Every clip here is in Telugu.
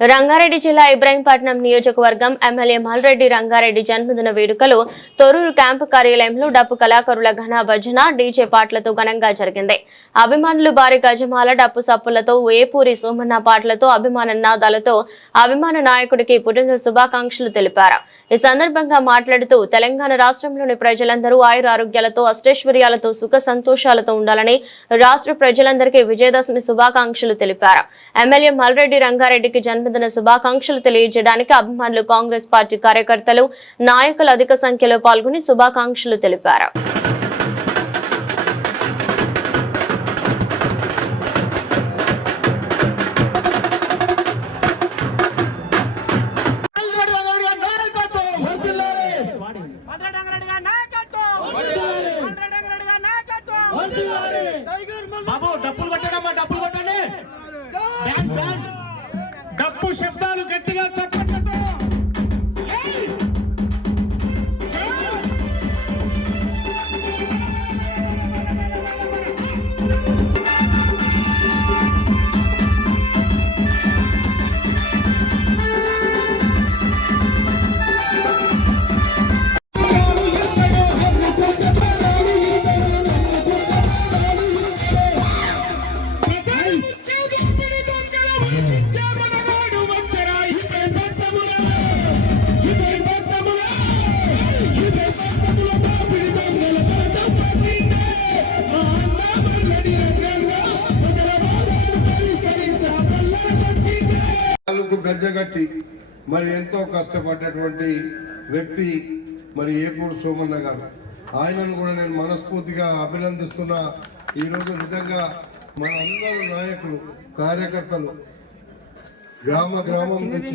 రంగారెడ్డి జిల్లా ఇబ్రాహీంపట్నం నియోజకవర్గం ఎమ్మెల్యే మల్రెడ్డి రంగారెడ్డి జన్మదిన వేడుకలు తొరూరు క్యాంపు కార్యాలయంలో డప్పు కళాకారుల ఘన భజన డీజే పాటలతో ఘనంగా జరిగింది. అభిమానులు భారీ గజమాల డప్పు సప్పులతో ఏపూరి సోమన్న పాటలతో అభిమాన నాదాలతో అభిమాన నాయకుడికి పుట్టిన శుభాకాంక్షలు తెలిపారు. ఈ సందర్భంగా మాట్లాడుతూ తెలంగాణ రాష్ట్రంలోని ప్రజలందరూ ఆయుర ఆరోగ్యాలతో అష్టైశ్వర్యాలతో సుఖ సంతోషాలతో ఉండాలని రాష్ట్ర ప్రజలందరికీ విజయదశమి శుభాకాంక్షలు తెలిపారు. ఎమ్మెల్యే మల్రెడ్డి రంగారెడ్డికి జన్మదిన శుభాకాంక్షలు తెలియజేయడానికి అభిమానులు కాంగ్రెస్ పార్టీ కార్యకర్తలు నాయకులు అధిక సంఖ్యలో పాల్గొని శుభాకాంక్షలు తెలిపారు. గజ్జగట్టి మరి ఎంతో కష్టపడ్డటువంటి వ్యక్తి మరి ఏపూడు సోమన్న గారు. ఆయనను కూడా నేను మనస్ఫూర్తిగా అభినందిస్తున్నా. ఈరోజు నిజంగా మన అందరూ నాయకులు కార్యకర్తలు గ్రామ గ్రామం నుంచి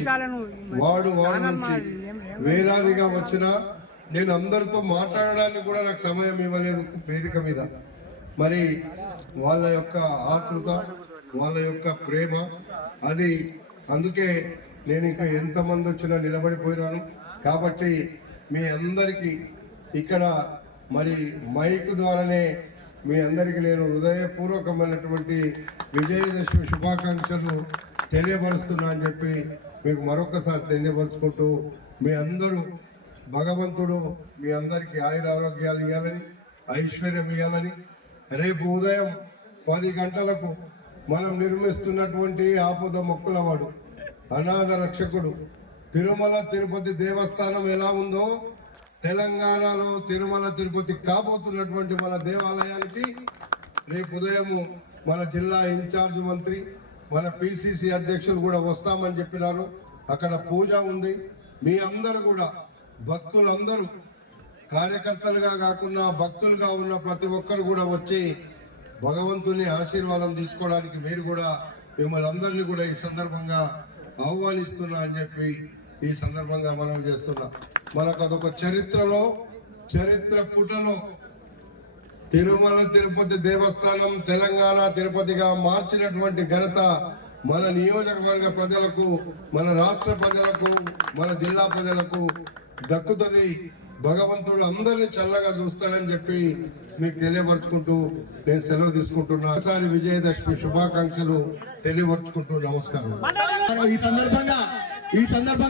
వార్డు వార్డు నుంచి వేలాదిగా వచ్చిన నేను అందరితో మాట్లాడడానికి కూడా నాకు సమయం ఇవ్వలేదు వేదిక మీద. మరి వాళ్ళ యొక్క ఆతృత వాళ్ళ యొక్క ప్రేమ అది అందుకే నేను ఇంకా ఎంతమంది వచ్చినా నిలబడిపోయినాను. కాబట్టి మీ అందరికీ ఇక్కడ మరి మైక్ ద్వారానే మీ అందరికీ నేను హృదయపూర్వకమైనటువంటి విజయదశమి శుభాకాంక్షలు తెలియపరుస్తున్నా అని చెప్పి మీకు మరొకసారి తెలియపరుచుకుంటూ మీ అందరూ భగవంతుడు మీ అందరికీ ఆయుర ఆరోగ్యాలు ఇవ్వాలని ఐశ్వర్యం ఇవ్వాలని రేపు ఉదయం పది గంటలకు మనం నిర్మిస్తున్నటువంటి ఆపద మొక్కులవాడు అనాథ రక్షకుడు తిరుమల తిరుపతి దేవస్థానం ఎలా ఉందో తెలంగాణలో తిరుమల తిరుపతి కాబోతున్నటువంటి మన దేవాలయానికి రేపు ఉదయము మన జిల్లా ఇన్ఛార్జ్ మంత్రి మన పిసిసి అధ్యక్షులు కూడా వస్తామని చెప్పినారు. అక్కడ పూజ ఉంది. మీ అందరూ కూడా భక్తులందరూ కార్యకర్తలుగా కాకుండా భక్తులుగా ఉన్న ప్రతి ఒక్కరు కూడా వచ్చి భగవంతుని ఆశీర్వాదం తీసుకోవడానికి మీరు కూడా మిమ్మల్ని అందరినీ కూడా ఈ సందర్భంగా ఆహ్వానిస్తున్నా అని చెప్పి ఈ సందర్భంగా మనం చేస్తున్నా. మనకు అదొక చరిత్రలో చరిత్ర పుటలో తిరుమల తిరుపతి దేవస్థానం తెలంగాణ తిరుపతిగా మార్చినటువంటి ఘనత మన నియోజకవర్గ ప్రజలకు మన రాష్ట్ర ప్రజలకు మన జిల్లా ప్రజలకు దక్కుతుంది. భగవంతుడు అందరిని చల్లగా చూస్తాడని చెప్పి మీకు తెలియపరచుకుంటూ నేను సెలవు తీసుకుంటున్నా. ఒకసారి విజయదశమి శుభాకాంక్షలు తెలియపరచుకుంటూ నమస్కారం. ఈ సందర్భంగా ఈ సందర్భంగా